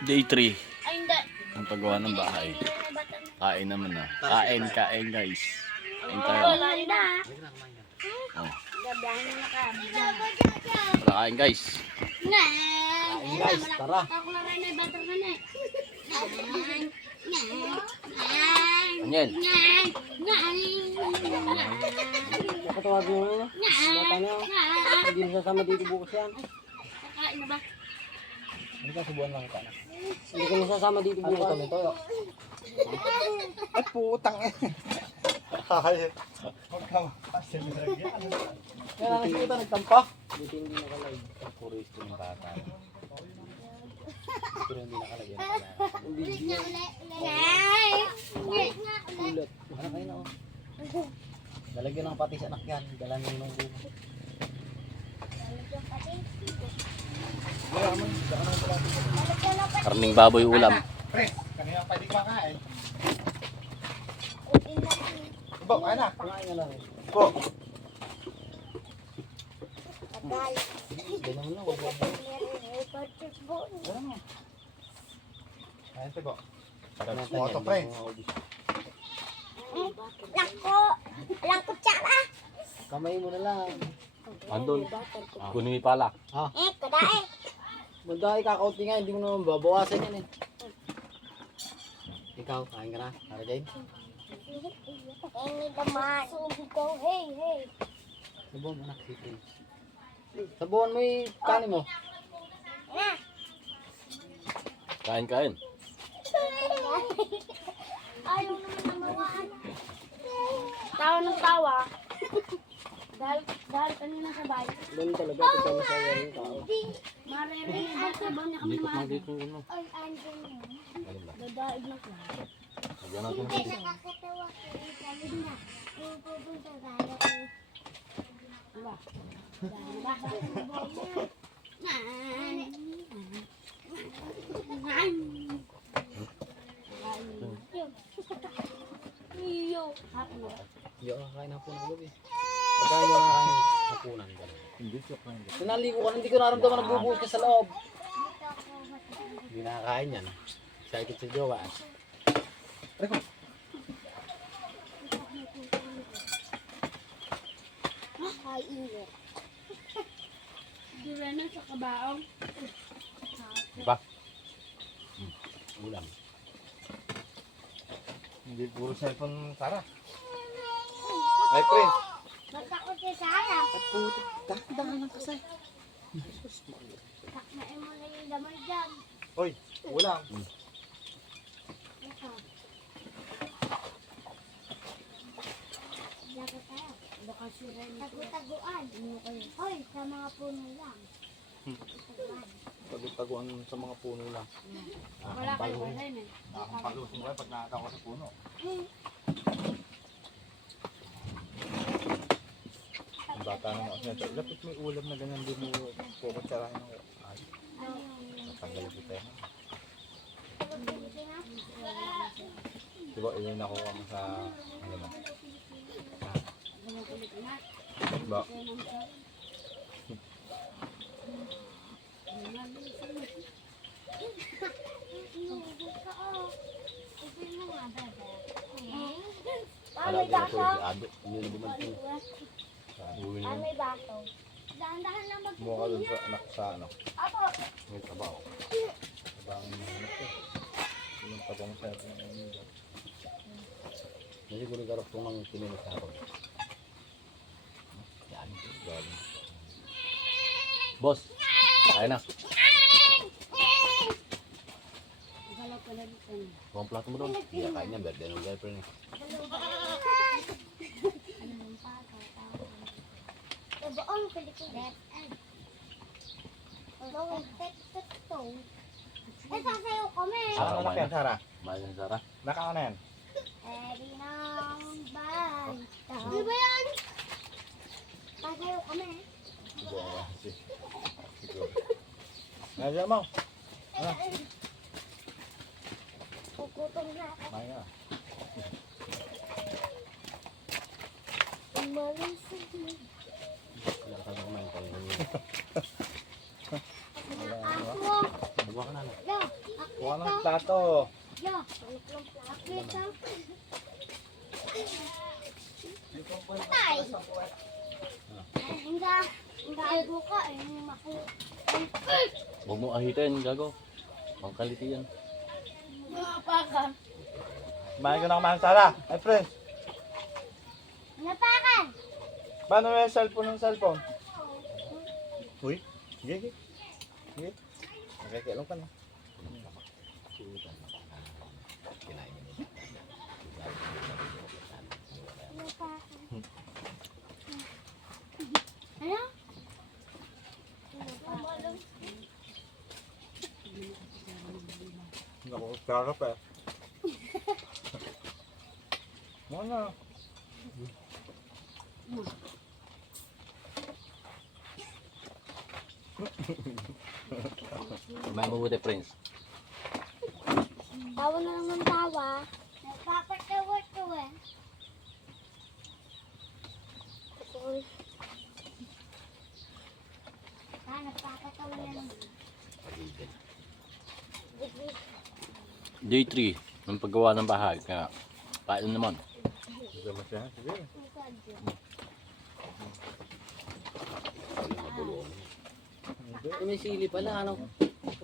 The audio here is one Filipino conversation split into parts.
Day 3 Ay, hindi. ang paggawa ng bahay. Kain naman na. Kain guys. Kain tayo. Wala na. Oh. Gabihan na ka. Wala kain guys. Kain guys, tara. Ako lang rin ay bater ka na eh. Anyan. Nakatawagin mo yun. Bata na yun. Hindi na sasama dito bukas yan. Kakain na ba? Hindi ka, subuan lang kita na. Hindi ka nasasama dito bukas. Ano ito? Ay, putang eh. Ay, huwag ka mapasin na lagi. Kaya lang nakikita, nagtampa. Buti hindi nakalive. Puro isto ng bata. Pero hindi nakalagyan. Ang video. Ulat. Ano kayo na oh. Lalagyan ng patis anak yan. Dala nyo nung buko. Karning baboy ulam. Pre, kanina pwede ka makain. Ibo, kaya na. Kumain na lang. Ibo. Ganyan lang. Wag. Ano mo? Ayan, Ibo. Natin Moto, yan, pre. yung mga ubis. Lang kutsara. Kamay mo na lang. Andun. Kunin mo pala. Kadae. Magdaki kakaunti nga, hindi mo naman babawasan yan eh. Ikaw, kain ka na. Para Jane. Ini naman. Subi ko, hey. Sabuhan mo na, sipin. Sabuhan mo yung kanin mo. Kain. Ayaw naman na mawaan. Tawa ng tawa. Dahil kanina sa bahay. Ganun talaga, ito sa masaya yung tao. Maririnig ba trabaho niya kami Dito naman? na dito. Ano? Ay, andun yun. Dadaig na ko. Lagyan natin ng patis. Nakakatawa ko. Italin na. Pupunta tayo. Diba? Iyo. Hapo. Hindi ako kakain hapon ng gabi. Pagkain nyo kakain hapunan. Hindi, joke lang. Tinali ko ka, hindi ko naramdaman nagbubuhos ka sa loob. Hindi nakakain yan. Sakit sa jowa. Ay, iyo. Dura na sa kabaong. Diba? Ulam. Hindi, puro cellphone, Sarah. Ay, pre. Natakot si Sarah. Puto, dahan lang kasi. Takmain mo na yung laman dyan. Hoy, ulam. Dapat tayo. Baka sira nito. Tagu-taguan. Hoy, sa mga puno lang. Taguan. Pagtaguan sa mga puno lang. Wala kayo wala na. Nakakapalusin ko pag nakakawa sa puno. Ang bata naman kasi nito. Lapit may ulam na ganyan, hindi mo kukutsarahin ng ay. Natanggal kita yan. Diba, yun yung nakuha mo sa, ano mo? Diba? Ano may baso? Ado. Hindi na bumantin. Ano may baso? Dahan-dahan lang Mukha dun sa anak sa ano. Apo. May trabaho. Trabaho ng anak ko. Yung tabang sa atin ng ano. Hindi siguro garap itong ng tinilis sa akin. Yan. Galing. Boss. Kaya na. Buang plato mo doon. Hindi na kain niya. Birthday ng girlfriend niya. Baong Pilipinas. Baong pet-pet-to. Eh, sasayaw kami. Saan anak yan, Sarah? Mahal yan, Sarah. Naka ano yan? Eri ng bata. Di ba yan? Sasayaw kami. Siguro. Siguro. Nandiyan mo. Ano? Kukutom na ako. Maya. Malisig na. Wala ka na kumain tayo. Ako. Diba ka na? Lo, ako. Kuha ng plato. Yo, nakita. Patay. Hindi mo ka eh. Huwag mo ahitin, gago. Ang kaliti yan. Napakan. Kumain ka na kumain, Sara. Ay, friends. Napakan. Paano yung cellphone? Uy, sige. Nakikilong ka na. Kinain niya. Napakan. Ano? Naku, sarap eh. Mana? Kumain mabuti, Prince. Tawa na lang ng tawa. Nagpapatawa to eh. Nagpapatawa na lang. Pagigil. Day 3 ng paggawa ng bahay. Kaya, kain naman. Sige mo siya. Sige. Eh, may sili pala, ano?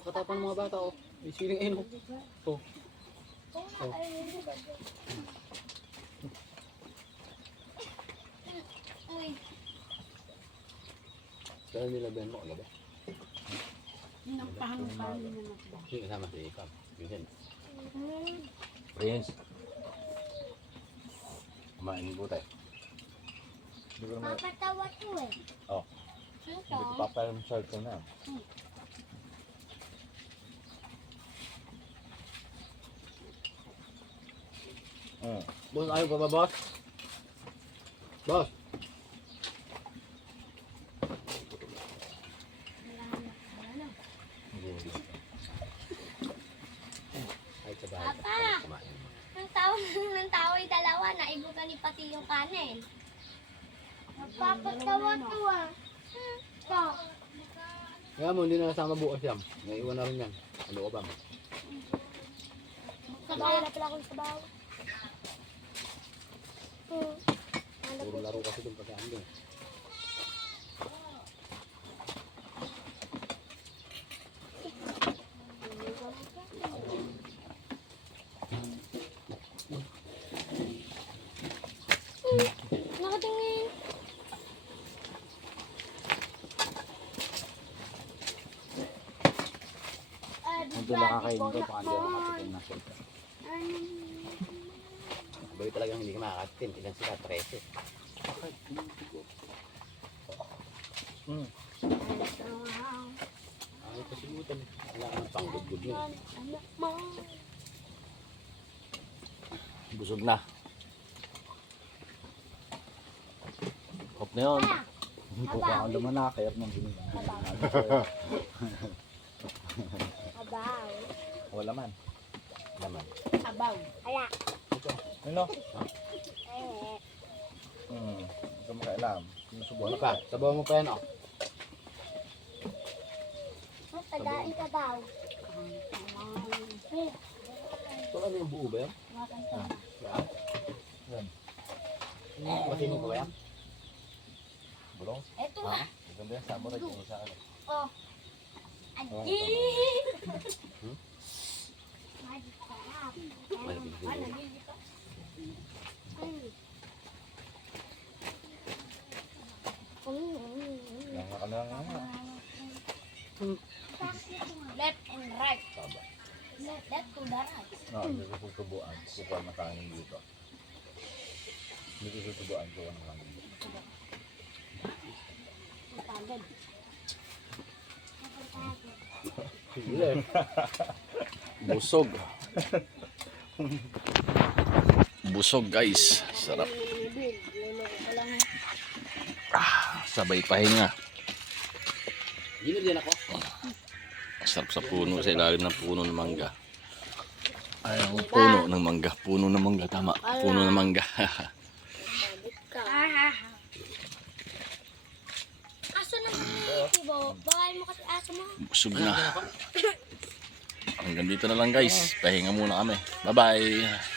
Pagkatapan ng mga bata, oh. May siling ayun, oh. Uy. Kaya nilabayan mo, gabi. Napahan pa rin naman. Yung kasama si Ikam. Yun. Prince. Kumain mabuti. Hindi ko naman. Papatawa to eh. Oh. Ito. Hindi ko papayan yung cellphone na. Boss, ayaw pa ba, boss? Boss! Ay, sa bahay. Papa! Kumain. Ng tao yung dalawa, naibugan ni pati yung kanin. Nagpapatawa to ah. Ito. Kaya mo, hindi na nasama bukas yan. Naiwan na rin yan. Ano ka ba mo? Sabaw na pala akong sabaw. Puro laro kasi doon pagkaan doon. Nakatingin. Hindi nakakain ko, baka hindi ako makatikin na siya. Bago talagang hindi ka makakatin. Ilan sila? 13. Ay, kasigutan. Wala ka ng panggudgud mo. Busog na. Hop na yun. Kukuha ko naman na, kaya nang ginig. Abaw. Wala man. Naman. Abaw. Kaya. Ano? Eh. Hindi ko makailam. Sinusubuan Ano ka? Sabaw mo pa yan, oh. Tagain ka daw. Ito ano yung buo ba yan? Yan. Matino ko ba yan? Bulong? Ito Ha? ah. Maganda yan. Samurai yung isa ka. Oh. Adi. Magic sarap. Malapit. Yan nga ka na nga. Left and right. Taba. Left to the right. Hindi ko susubuan. Kukuha ng kanin dito. Hindi ko susubuan. Kukuha ng kanin dito. Pagod. Sige. Busog. Busog, guys. Sarap. Sabay pahinga. Gino din ako. Sarap sa puno, sa ilalim ng puno ng mangga. Ay, ang puno ng mangga. Puno ng mangga, tama. Puno ng mangga. Aso na mo, Tibo. Bawal mo kasi aso mo. Busog na. hanggang dito na lang guys. Pahinga muna kami. Bye-bye!